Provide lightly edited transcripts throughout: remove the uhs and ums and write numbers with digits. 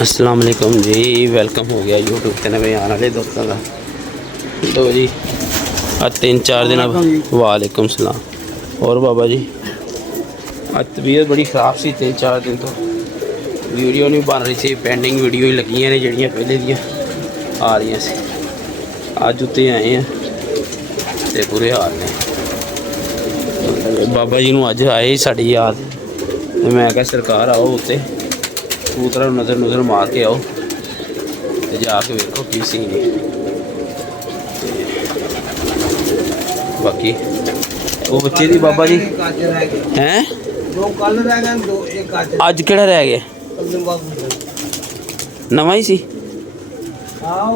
अस्सलाम वालेकुम जी, वेलकम हो गया यूट्यूब ते नवे आने वाले दोस्तों का। तो जी आज 3-4 दिन वालेकुम सलाम। और बाबा जी आज तबीयत बड़ी ख़राब सी, 3-4 दिन तो वीडियो नहीं बन रही थी, पेंडिंग वीडियो ही लगी ने जड़ियाँ पहले दियाँ आ रही सी। अज उत्ते आए हैं तो बुरे हाल ने। बाबा जी नूं अज आए साड़ी याद, तो मैं क्या सरकार आओ उत्ते कबूतरा नज़र नज़र मार के आओ तो जाके वेखो की सी ने। बाकी वो बच्चे दी बाबा जी हैं अज केड़ा रह गया नवा ही सी। हाँ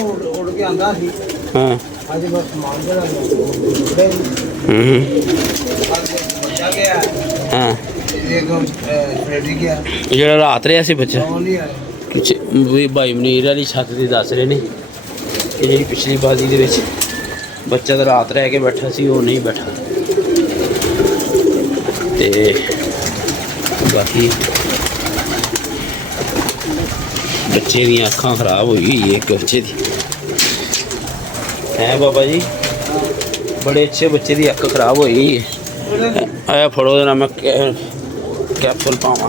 हाँ जो रात रहा सी बच्चा भाई मनीर वाली छत की दस रहे ने कि जी पिछली बाजी के बच्चा तो रात रह के बैठा सी, वो नहीं बैठा। ते बाकी बच्चे दी अखां खराब हुई एक बच्चे दी है बाबा जी, बड़े अच्छे बच्चे दी अख खराब हुई है। आया फड़ो देना मैं कैप्सूल पावा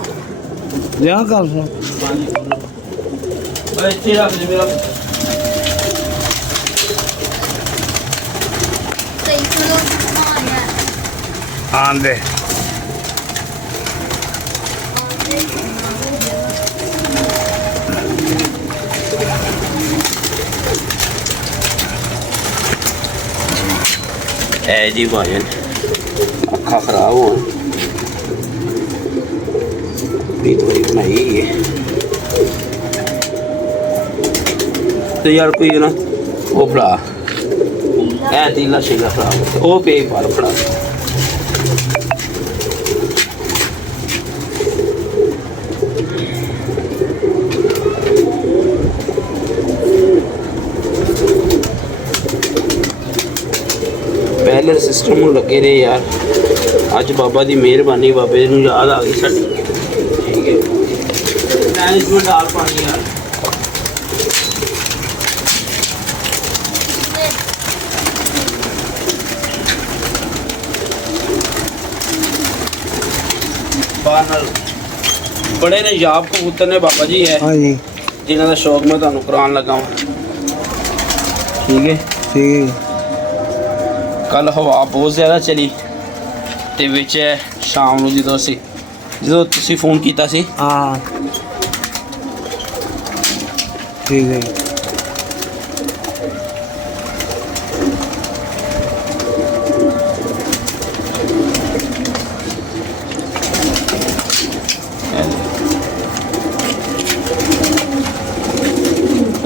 आंदे है जी भाजन अखा खराब हो दवाई बनाई है तो यार कोई ना वो फड़ा ऐ तीला शीला खराब वो पे पाल फड़ा पहले सिस्टम लगे रहे यार। अज बाबा की मेहरबानी, बाबे नूं याद आ गई साडी। ठीक है मैनेजमेंट डाल पानी यार। बड़े नजाब कबूतर ने बाबा जी है जिन्हों का शौक मैं तुहानूं कराउण लगा वां। ठीक है ठीक है। कल हवा बहुत ज़्यादा चली ते विच शाम नूं जो तुसीं फोन कीता सी। हाँ ठीक है।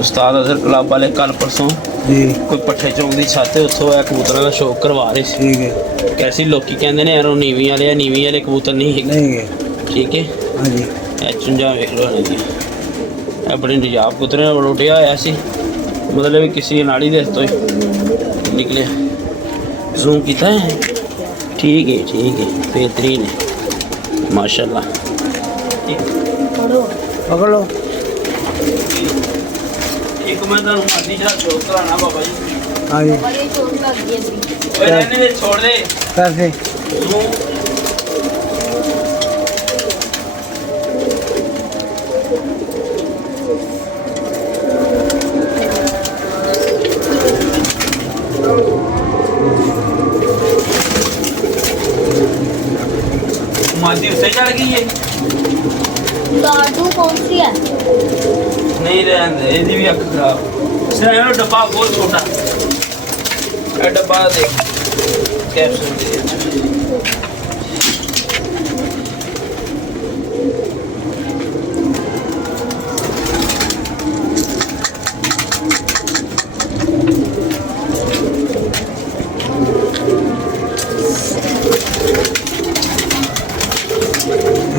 उस्ताद अजहर क्लब वाले कल परसों जी कोई पट्ठे चौक की छत है उत्थों कबूतर का शौक करवा रहे। ठीक है। कैसी लोग कहते हैं यार नीवी वाले कबूतर नहीं है। ठीक है हाँ जी। चुंजा वेख लो जी, बड़े नजाब कबूतर उठिया होया सी, मतलब किसी नाड़ी दे तो निकले जूम किया है। ठीक है बेहतरीन है माशाल्लाह। पकड़ लो एक मैं मादी जरा शौक कराना बाबा जी। हाँ जी छोड़ दे कैसे मादी उससे चढ़ गई है। कौन सी है? नहीं रहने दे, भी अख खराब। इसने डब्बा बहुत छोटा, डब्बा देख कैप्सूल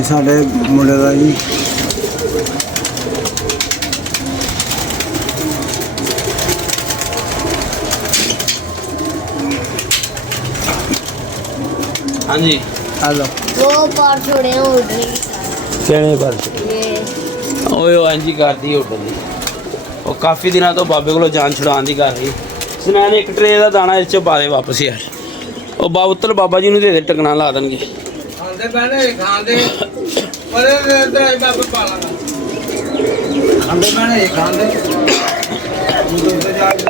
साढ़े मुंडे का जी हाँ जी हेलो वो पार छोड़े उड़ने केड़े पर ਓਏ ਉਹ ਇੰਝ ਹੀ ਕਰਦੀ ਉੱਡਦੀ। ਉਹ ਕਾਫੀ ਦਿਨਾਂ ਤੋਂ ਬਾਬੇ ਕੋਲੋਂ ਜਾਨ ਛੁਡਾਉਣ ਦੀ ਕਰ ਰਹੀ। ਸੁਨੈਣ ਇੱਕ ਟਰੇ ਦਾ ਦਾਣਾ ਇਸ 'ਚ ਪਾ ਦੇ ਵਾਪਸ ਯਾਰ। ਉਹ ਬਾਬੂਤਲ ਬਾਬਾ ਜੀ ਨੂੰ ਦੇ ਦੇ, ਟਕਣਾ ਲਾ ਦੇਣਗੇ। ਖਾਂਦੇ ਪੈਣੇ ਖਾਂਦੇ ਪਰ ਇਧਰ ਆਈ ਬਾਬੇ ਪਾ ਲਾਂਗਾ। ਖਾਂਦੇ ਪੈਣੇ ਖਾਂਦੇ ਦੂਜੇ ਜਾ ਕੇ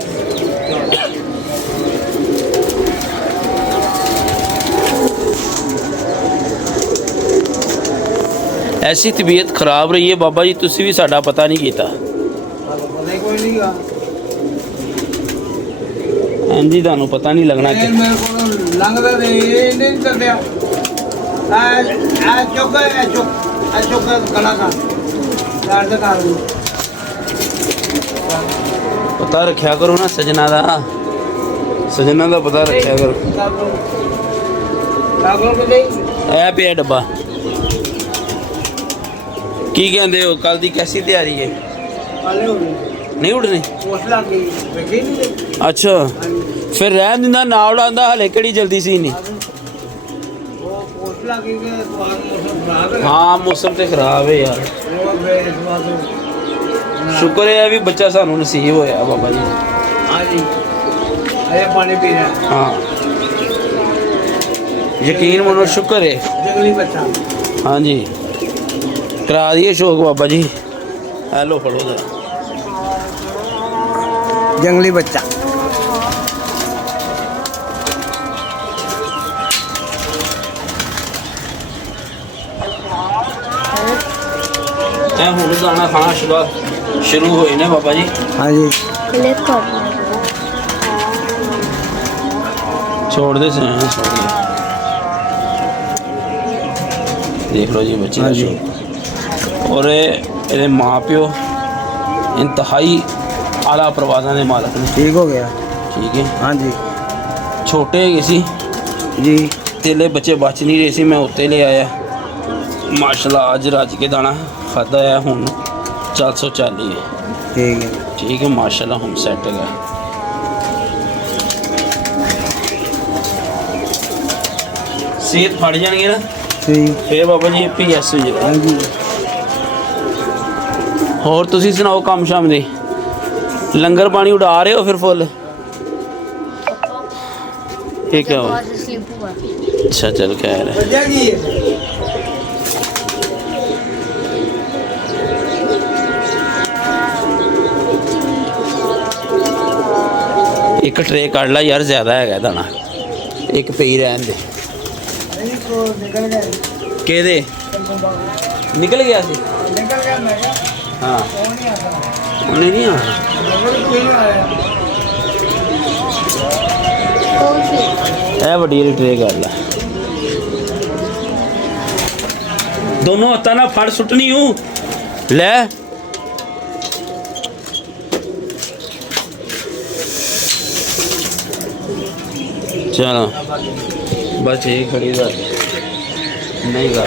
ਐਸੀ ਤਬੀਅਤ ਖਰਾਬ ਰਹੀ ਹੈ ਬਾਬਾ ਜੀ, ਤੁਸੀਂ ਵੀ ਸਾਡਾ ਪਤਾ ਨਹੀਂ ਕੀਤਾ। ਪਤਾ ਹੀ ਕੋਈ ਨਹੀਂਗਾ। ਹਾਂਜੀ ਤੁਹਾਨੂੰ ਪਤਾ ਨਹੀਂ ਲੱਗਣਾ ਕਿ ਮੇਰੇ ਕੋਲ ਲੰਘਦਾ ਤੇ ਇਹ ਨਹੀਂ ਕਰਦਿਆ। ਆ ਚੁੱਕ ਗਲਾ ਦਾ ਯਾਰ ਦਾ ਕਰ ਲੂ। ਪਤਾ ਰੱਖਿਆ ਕਰੋ ਨਾ ਸਜਣਾ ਦਾ, ਸਜਣਾ ਦਾ ਪਤਾ ਰੱਖਿਆ ਕਰੋ। ਕਾਗਲ ਕੋ ਦੇ ਇਹ ਪਿਆ ਡੱਬਾ। ਕੀ ਕਹਿੰਦੇ ਹੋ, ਕੱਲ ਦੀ ਕੈਸੀ ਤਿਆਰੀ ਹੈ? ਆਲੇ ਹੋ ਗਏ ਨਹੀਂ ਉੱਡਣੀ? ਉਸ ਲੱਗ ਗਈ ਵੇਖੀ ਨਹੀਂ। ਅੱਛਾ ਫਿਰ ਰਹਿਣ ਦਿੰਦਾ, ਨਾ ਉਡਾਉਂਦਾ। ਹਲੇ ਕਿਹੜੀ ਜਲਦੀ ਸੀ ਨਹੀਂ। ਉਹ ਉਸ ਲੱਗ ਗਈ ਕਿ ਤੁਹਾਨੂੰ ਮੌਸਮ ਖਰਾਬ ਹੈ। ਹਾਂ ਮੌਸਮ ਤੇ ਖਰਾਬ ਹੈ ਯਾਰ। ਉਹ ਵੇ ਇਸ ਵਾਰ ਸ਼ੁਕਰ ਹੈ ਵੀ ਬੱਚਾ ਸਾਨੂੰ ਨਸੀਬ ਹੋਇਆ ਬਾਬਾ ਜੀ। ਹਾਂਜੀ ਅਰੇ ਪਾਣੀ ਪੀ ਰਿਹਾ। ਹਾਂ ਯਕੀਨ ਮਨੋ, ਸ਼ੁਕਰ ਹੈ। ਜੰਗਲੀ ਬੱਚਾ। ਹਾਂਜੀ ਕਰਾ ਦਈਏ ਸ਼ੌਕ ਬਾਬਾ ਜੀ। ਹੈਲੋ ਫੜੋ ਜਰਾ। ਜੰਗਲੀ ਬੱਚਾ। ਇਹ ਹੁਣ ਦਾਣਾ ਖਾਣਾ ਸ਼ੁਰੂ ਹੋਏ ਨੇ ਬਾਬਾ ਜੀ। ਹਾਂਜੀ छोड़ दे से छोड़ दे। देख लो जी बच्चे का शौक। और ये माँ प्यो इंतहाई आला प्रवासां दे मालक ने। ठीक हो गया। ठीक है। हाँ जी छोटे है सी जी। तेले बच्चे बच नहीं रहे सी, मैं उत्ते ले आया माशाल्लाह। अज रज के दाना खादा है, हुन 440 है। ठीक है। ठीक है माशाल्लाह, हम सेट है। सेहत फट जाएंगे ना ठीक फिर बाबा जी PS हो जाएगा। हाँ जी होर तुसी सुनाओ काम शाम दे? लंगर पानी उड़ा रहे हो फिर फुल? ये क्या हुआ? अच्छा चल खैर है। बढ़िया की है। एक ट्रे कट ला यार, ज्यादा है दाना। एक पई रहन दे। निकल गया। केदे निकल गया सी? निकल गया मैं क्या? हाँ कौन नहीं आता? उन्हें नहीं आना। कोई नहीं आया। ਇਹ ਵੱਡੀ ਵਾਲੀ ਟਰੇ ਕਰ ਲੈ। ਦੋਨੋਂ ਹੱਥਾਂ ਨਾਲ ਫੜ ਸੁੱਟਣੀ ਹੂੰ। ਲੈ ਚਲੋ ਬਸ ਇਹ ਖੜੀ ਦਾ ਨਹੀਂ ਕਰ।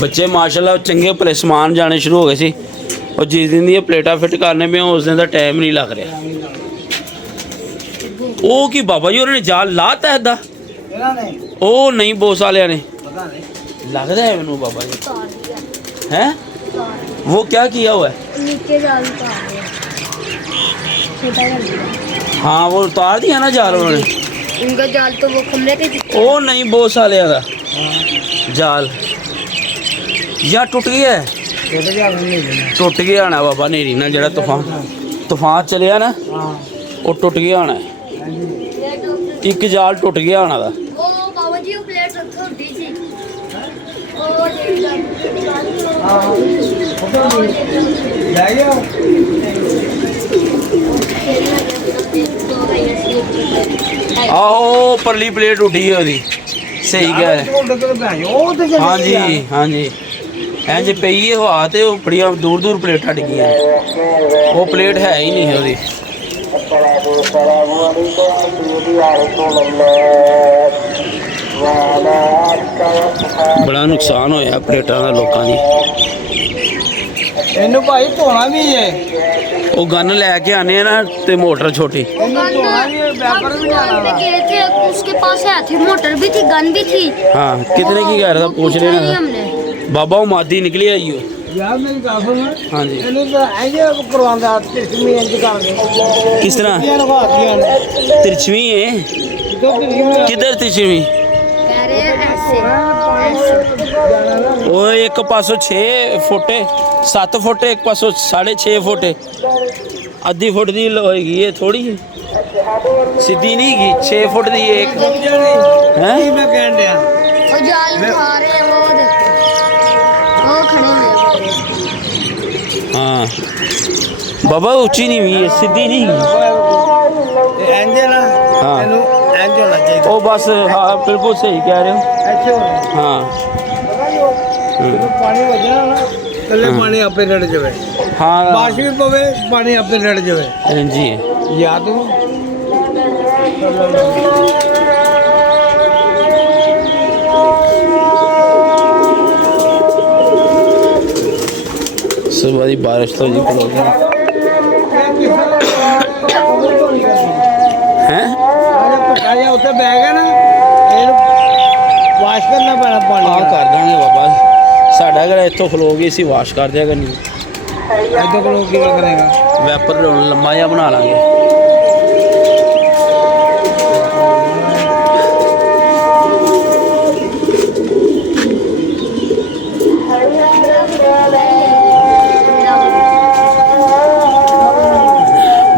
ਬੱਚੇ ਮਾਸ਼ਾਅੱਲਾ ਚੰਗੇ ਭਲੇ ਸਮਾਨ ਜਾਣੇ ਸ਼ੁਰੂ ਹੋ ਗਏ ਸੀ। और जिस दिन ये प्लेटा फिट करने में उस दिन का टाइम नहीं लग रहा। वो कि बाबा जी उन्होंने जाल लाता है दा? ओ नहीं बोस वाले ने लग रहा है मैनू बाबा जी। हैं वो क्या किया हुआ है? नीचे जाल उतार दिया। छोटा कर दिया। हाँ वो उतार दिया ना जाल उन्होंने। उनका जाल तो वो कमरे के ओ नहीं बोस वाले का जाल या टूट गया है। टुट गया होना बाबा नेरी ना, जरा तूफान चलिया ना वो टुट गया होना है। एक जाल टुट गया होना दा। वो बाबा जी वो प्लेट रखो दी थी। आओ परली प्लेट उठी है ओदी। सही कह रहे। हाँ जी हाँ जी इंज पई है हवा ते बड़िया दूर दूर प्लेटां डिग्गियां। वो प्लेट है ही नहीं है ओदी। बड़ा नुकसान होया प्लेटां दा लोकां दी। इन्नू भाई धोना भी है। वो गन लैके आने ना ते मोटर छोटी। उसके पास है थी, मोटर भी थी, गन भी थी। हाँ कितने की कह रहा था पूछ रहे ना? हमने ਬਾਬਾ ਉਹ ਮਾਦੀ ਨਿਕਲੀ ਆਈ ਓ ਯਾਰ ਮੇਰੀ ਗੱਲ ਸੁਣ ਹਾਂਜੀ ਇਹਨੂੰ ਤਾਂ ਐਂ ਕਰਵਾਉਂਦਾ ਤਿਰਛਮੀ ਇੰਜ ਕਰਕੇ ਕਿਸ ਤਰ੍ਹਾਂ ਇਹ ਲਗਾਤੀਆਂ ਨੇ ਤਿਰਛਵੀਂ ਹੈ ਕਿੱਧਰ ਤਿਰਛਵੀਂ कह रहे हैं ऐसे ਉਹ ਇੱਕ ਪਾਸੋਂ 6 ਫੁੱਟ 7 ਫੁੱਟ ਇੱਕ ਪਾਸੋਂ 6.5 ਫੁੱਟ ਅੱਧੀ ਫੁੱਟ ਦੀ ਹੋਏਗੀ ਇਹ ਥੋੜੀ ਸਿੱਧੀ ਨਹੀਂ ਹੈਗੀ 6 ਫੁੱਟ ਦੀ ਇੱਕ ਹੈ ਕੀ ਮੈਂ ਕਹਿਣ ਡਿਆ वो जाल उठा रहे हैं वो देखो वो खड़े हुए ਹਾਂ ਬਾਬਾ ਉੱਚੀ ਨਹੀਂ ਹੋਈ ਸਿੱਧੀ ਨਹੀਂ ਹੈਗੀ। ਇਹ ਇੰਜ ਹੈ ਨਾ ਹਾਂ। ਇਹਨੂੰ ਇੰਜ ਹੋਣਾ ਚਾਹੀਦਾ ਉਹ ਬਸ ਹਾਂ ਬਿਲਕੁਲ ਸਹੀ ਕਹਿ ਰਹੇ ਹੋ ਇੱਥੇ ਹੋਣਾ ਹਾਂ ਜਦੋਂ ਪਾਣੀ ਵੱਜਣਾ ਨਾ ਥੱਲੇ ਪਾਣੀ ਆਪੇ ਰੜ ਜਾਵੇ ਹਾਂ ਬਾਰਿਸ਼ ਵੀ ਪਵੇ ਪਾਣੀ ਆਪੇ ਰੜ ਜਾਵੇ ਜੀ ਯਾਦ ਹੋ सुबह की बारिश तो जी खलो गया हैं ਆਇਆ ਉੱਥੇ ਬੈਗ ਹੈ ਨਾ ਇਹਨੂੰ ਵਾਸ਼ ਕਰਨਾ ਪੈਣਾ ਪਾਣੀ ਆ ਕਰ ਦਾਂਗੇ ਬਾਬਾ ਸਾਡਾ ਅਗਰ ਇੱਥੋਂ ਖਲੋ ਗਈ ਸੀ ਵਾਸ਼ ਕਰ ਦਿਆ ਕਰਨੀ ਇੱਥੇ ਕੋਲ ਕਿਵੇਂ ਕਰੇਗਾ ਵੈਪਰ ਲੰਮਾ ਜਿਹਾ ਬਣਾ ਲਾਂਗੇ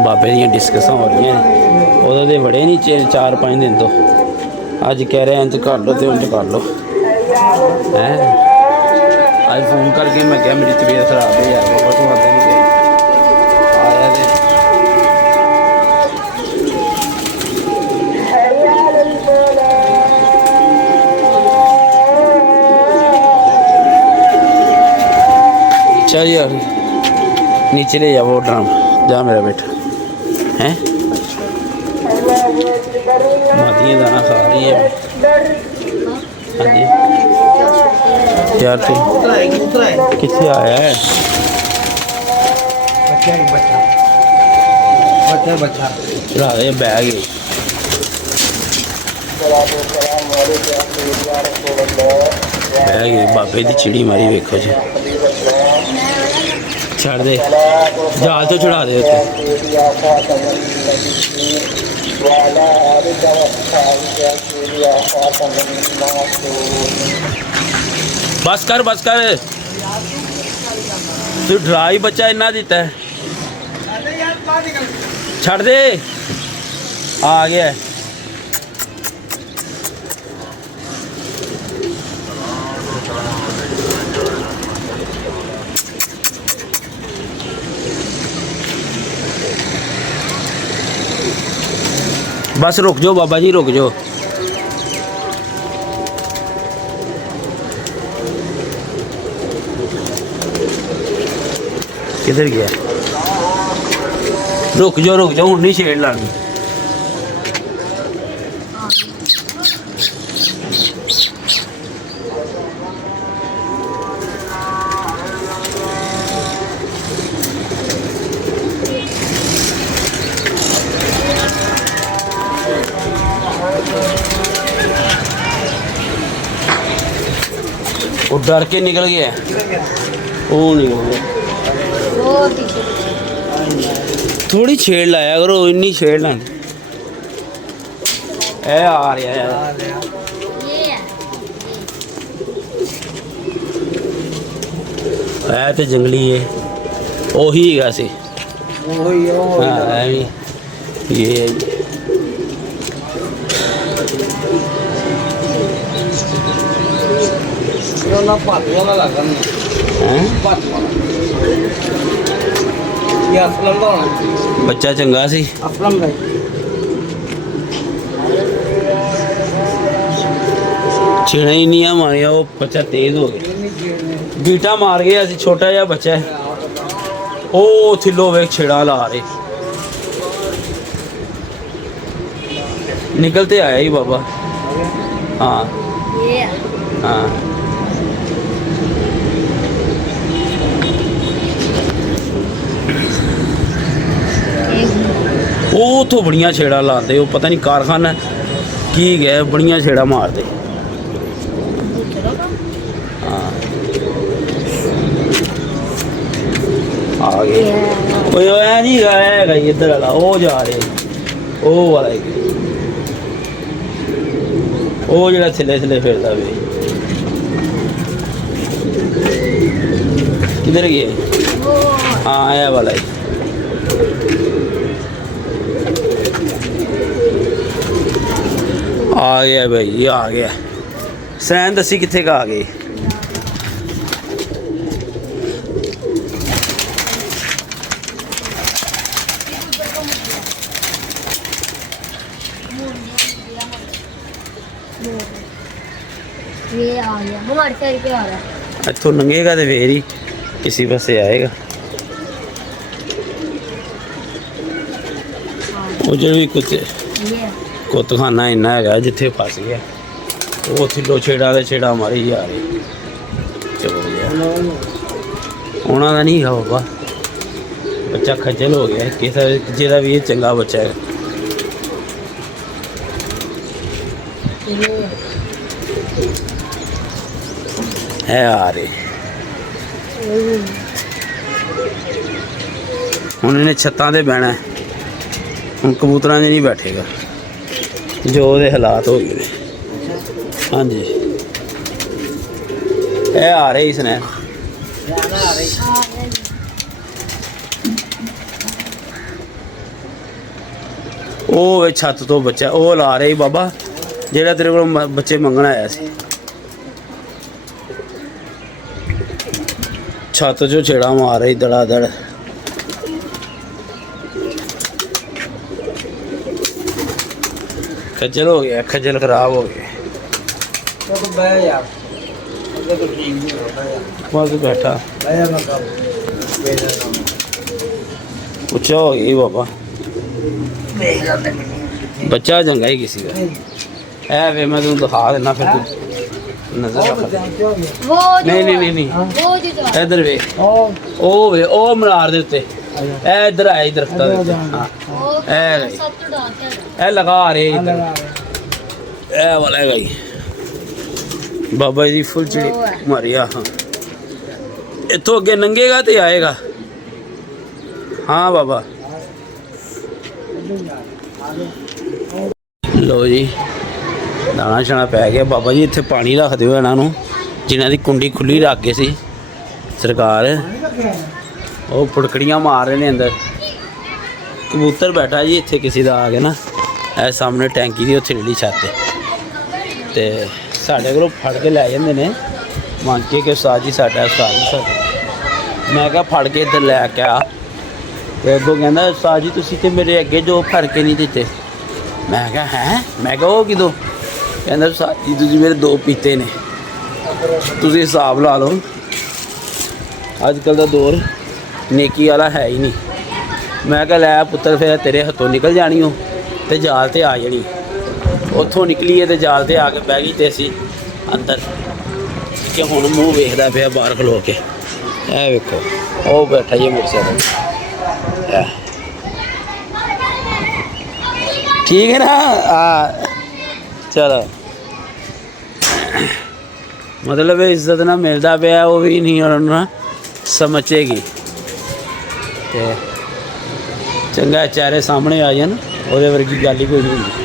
ਬਾਬੇ ਦੀਆਂ ਡਿਸਕਸਾਂ ਹੋ ਰਹੀਆਂ ਨੇ ਉਦੋਂ ਦੇ ਬੜੇ ਨਹੀਂ 4-5 ਦਿਨ ਤੋਂ ਅੱਜ ਕਹਿ ਰਹੇ ਇੰਜ ਕਰ ਲਓ ਤੇ ਉਂਝ ਕਰ ਲਓ ਹੈ ਅੱਜ ਫੋਨ ਕਰਕੇ ਮੈਂ ਕਿਹਾ ਮੇਰੀ ਤਬੀਅਤ ਖਰਾਬ ਹੈ ਯਾਰ ਬਾਬਾ ਤੂੰ ਆਉਂਦਾ ਨਹੀਂ ਪਿਆ ਆਇਆ ਤੇ चल यार नीचे ले जाओ ड्राम जा मेरा बेटा हैं मादियाँ दाना खा रही है हाँ जी यार तू कितने आया है बच्चा चला दे बैग बैग बाबे की चिड़ी मारी वेखो जी छड़ दे जाल तो चढ़ा दे उत्ते बस कर तू डरा ही बच्चा इन्ना दिता है छड़ दे आ गया है बस रुक जाओ बाबा जी रुक जाओ किधर गया रुक जाओ हूँ नहीं छेड़ लानी वो डर के निकल गया वो निकल गया बहुत ही थोड़ी छेड़ लाया करो इन्नी छेड़ लानी ए आ रहा है यार ये है है तो जंगली है ओही है सी हाँ है भी ये है जी। ना पातिया ना लगन हैं ये असलम का होना बच्चा चंगा सी असलम का छेड़ा ही नहीं मारिया वो बच्चा तेज हो गया बीटा मार गया सी छोटा जिहा बच्चा है ओ थिलो वेख छेड़ा ला रहे निकलते आया ही बाबा हाँ ये है हाँ ਉਹ ਤੋਂ ਬੜੀਆਂ ਛੇੜਾ ਲਾਉਂਦੇ ਉਹ ਪਤਾ ਨਹੀਂ ਕਾਰਖਾਨਾ ਕੀ ਗਏ ਬੜੀਆਂ ਛੇੜਾ ਮਾਰਦੇ ਹਾਂ ਆ ਗਏ ਓਏ ਐ ਨਹੀਂ ਹੈਗਾ ਇੱਧਰ ਵਾਲਾ ਉਹ ਜਾ ਰਿਹਾ ਉਹ ਵਾਲਾ ਉਹ ਜਿਹੜਾ ਥੱਲੇ ਥੱਲੇ ਫਿਰਦਾ ਵੇ ਕਿੱਧਰ ਗਿਆ ਹਾਂ ਇਹ ਵਾਲਾ ਆ ਗਿਆ ਭਾਈ ਆ ਗਿਆ ਸੈਨ ਦੱਸੀ ਕਿੱਥੇ ਕਾ ਆ ਗਏ ये आ गया हमारे सर पे आ रहा है ਇੱਥੋਂ ਲੰਘੇਗਾ ਤੇ ਫੇਰ ਹੀ ਕਿਸੇ ਪਾਸੇ ਆਏਗਾ ਉਹ ਜਿਹੜਾ ਵੀ ਕੁੱਤੇ ये ਕੁੱਤਖਾਨਾ ਇੰਨਾ ਹੈਗਾ ਜਿੱਥੇ ਫਸ ਗਿਆ ਉਹ ਥੱਲੋਂ ਛੇੜਾ ਤੇ ਛੇੜਾ ਮਾਰੀ ਜਾ ਰਹੀ ਚਲੋ ਯਾਰ ਉਹਨਾਂ ਦਾ ਨਹੀਂ ਹੈਗਾ ਬਾਬਾ ਬੱਚਾ ਖੱਜਲ ਹੋ ਗਿਆ ਕਿਸੇ ਜਿਹਦਾ ਵੀ ਇਹ ਚੰਗਾ ਬੱਚਾ ਹੈ ਹੈ ਆ ਰਹੇ ਹੁਣ ਇਹਨੇ ਛੱਤਾਂ ਤੇ ਬਹਿਣਾ ਹੁਣ ਕਬੂਤਰਾਂ 'ਚ ਨਹੀਂ ਬੈਠੇਗਾ ਜੋ ਉਹਦੇ ਹਾਲਾਤ ਹੋ ਗਏ ਨੇ ਹਾਂਜੀ ਇਹ ਆ ਰਹੇ ਇਸ ਨੇ ਉਹ ਛੱਤ ਤੋਂ ਬੱਚਾ ਉਹ ਲਾ ਰਹੀ ਬਾਬਾ ਜਿਹੜਾ ਤੇਰੇ ਕੋਲ ਬੱਚੇ ਮੰਗਣ ਆਇਆ ਸੀ ਛੱਤ 'ਚੋਂ ਛੇੜਾ ਮਾਰ ਰਹੀ ਦੜਾ ਦੜ खज्जल हो गया खज्जल खराब हो गया तो बैठ यार तो ठीक नहीं होता यार बस बैठा बैठ मैं कब बेटा ऊंचा हो गई बाबा बच्चा जंगा ही किसी का है वे मैं तुम दिखा देना फिर तू नजर रख वो नहीं वो जो इधर वे ओ वे ओ मनार दे उत्ते ए इधर आए दरख्तां दे उत्ते हां ए सब तो डालता है ਇਹ ਲਗਾ ਰਹੇ ਇਧਰ ਇਹ ਵਾਲਾ ਹੈਗਾ ਜੀ ਬਾਬਾ ਜੀ ਫੁੱਲ ਚੜੀ ਮਾਰਿਆ ਹਾਂ ਇੱਥੋਂ ਅੱਗੇ ਲੰਘੇਗਾ ਤੇ ਆਏਗਾ ਹਾਂ ਬਾਬਾ ਲੋ ਜੀ ਦਾਣਾ ਛਾਣਾ ਪੈ ਗਿਆ ਬਾਬਾ ਜੀ ਇੱਥੇ ਪਾਣੀ ਰੱਖ ਦਿਓ ਇਹਨਾਂ ਨੂੰ ਜਿਨ੍ਹਾਂ ਦੀ ਕੁੰਡੀ ਖੁੱਲੀ ਰੱਖ ਕੇ ਸੀ ਸਰਕਾਰ ਉਹ ਫੁੜਕੜੀਆਂ ਮਾਰ ਰਹੇ ਨੇ ਅੰਦਰ ਕਬੂਤਰ ਬੈਠਾ ਜੀ ਇੱਥੇ ਕਿਸੇ ਦਾ ਆ ਗਿਆ ਨਾ ਇਹ ਸਾਹਮਣੇ ਟੈਂਕੀ ਦੀ ਉੱਥੇ ਨੀਲੀ ਛੱਤ ਤੇ ਸਾਡੇ ਕੋਲੋਂ ਫੜ ਕੇ ਲੈ ਜਾਂਦੇ ਨੇ ਮੰਗ ਕੇ ਕਿ ਉਸਤਾਦ ਜੀ ਸਾਡਾ ਉਸਤਾਦ ਜੀ ਸਾਡਾ ਮੈਂ ਕਿਹਾ ਫੜ ਕੇ ਇੱਧਰ ਲੈ ਕੇ ਆ ਤੇ ਅੱਗੋਂ ਕਹਿੰਦਾ ਉਸਤਾਦ ਜੀ ਤੁਸੀਂ ਤੇ ਮੇਰੇ ਅੱਗੇ ਜੋ ਫੜ ਕੇ ਨਹੀਂ ਦਿੱਤੇ ਮੈਂ ਕਿਹਾ ਹੈ ਮੈਂ ਕਿਹਾ ਉਹ ਕਿਦੋਂ ਕਹਿੰਦਾ ਉਸਤਾਦ ਜੀ ਤੁਸੀਂ ਮੇਰੇ ਦੋ ਪੀਤੇ ਨੇ ਤੁਸੀਂ ਹਿਸਾਬ ਲਾ ਲਓ ਅੱਜ ਕੱਲ੍ਹ ਦਾ ਦੌਰ ਨੇਕੀ ਵਾਲਾ ਹੈ ਹੀ ਨਹੀਂ ਮੈਂ ਕਿਹਾ ਲੈ ਪੁੱਤਰ ਫਿਰ ਤੇਰੇ ਹੱਥੋਂ ਨਿਕਲ ਜਾਣੀ ਉਹ ਤੇ ਜਾਲ ਤੇ ਆ ਜਾਣੀ ਉੱਥੋਂ ਨਿਕਲੀਏ ਤੇ ਜਾਲ ਤੇ ਆ ਕੇ ਬਹਿ ਗਈ ਤੇ ਅਸੀਂ ਅੰਦਰ ਕਿ ਹੁਣ ਮੂੰਹ ਵੇਖਦਾ ਪਿਆ ਬਾਹਰ ਖਲੋ ਕੇ ਇਹ ਵੇਖੋ ਉਹ ਬੈਠਾ ਜੀ ਮੋਟਰਸਾਈਕਲ ਠੀਕ ਹੈ ਨਾ ਆ ਚਲੋ ਮਤਲਬ ਇੱਜ਼ਤ ਨਾ ਮਿਲਦਾ ਪਿਆ ਉਹ ਵੀ ਨਹੀਂ ਉਹਨਾਂ ਨੂੰ ਸਮਝੇਗੀ ਤੇ ਚੰਗਾ ਚਾਰੇ ਸਾਹਮਣੇ ਆ ਜਾਣ ਉਹਦੇ ਵਰਗੀ ਗੱਲ ਹੀ ਕੋਈ ਨਹੀਂ ਹੁੰਦੀ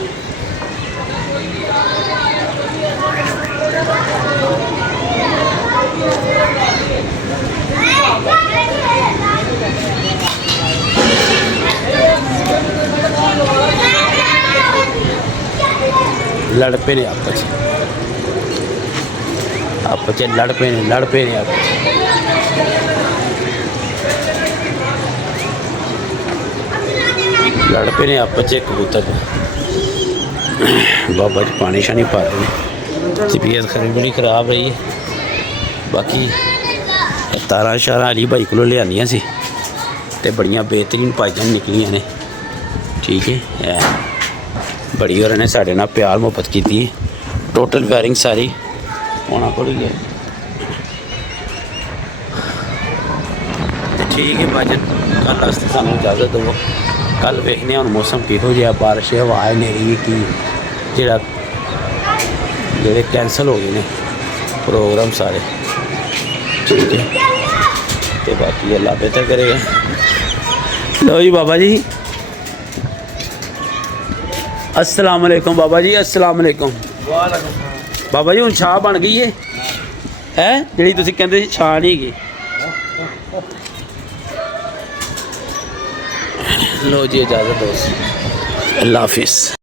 लड़ पे ने आपस लड़ पे ने आपस लड़ पे ने आपस कबूतर बाबा जी पानी शानी पा रहे हैं तबीयत खरी बड़ी खराब रही है बाकी तारा शारा अली भाई को लिया सी ते बड़ियां बेहतरीन पाइजां निकलियां ने ठीक है बड़ी और ने साढ़े नाल प्यार मुहब्बत की टोटल वायरिंग सारी होना पड़ी है ठीक है भाजन कल वास्ते सानू इजाजत दो कल वेखने हम मौसम किहो जिहा बारिश हवा नेरी की जेड़ा जेड़े कैंसल हो गए ने प्रोग्राम सारे ठीक है ਤੇ ਬਾਕੀ ਅੱਲਾ ਬਿਹਤਰ ਕਰੇਗਾ। ਲਓ ਜੀ ਬਾਬਾ ਜੀ, अस्सलाम वालेकुम बाबा जी, अस्सलाम वालेकुम। बाबा जी हुण छाह बन गई है जिहड़ी तुसीं कहंदे सी छाह नहीं गई। लो जी इजाज़त दोस्त, अल्लाह हाफिज़।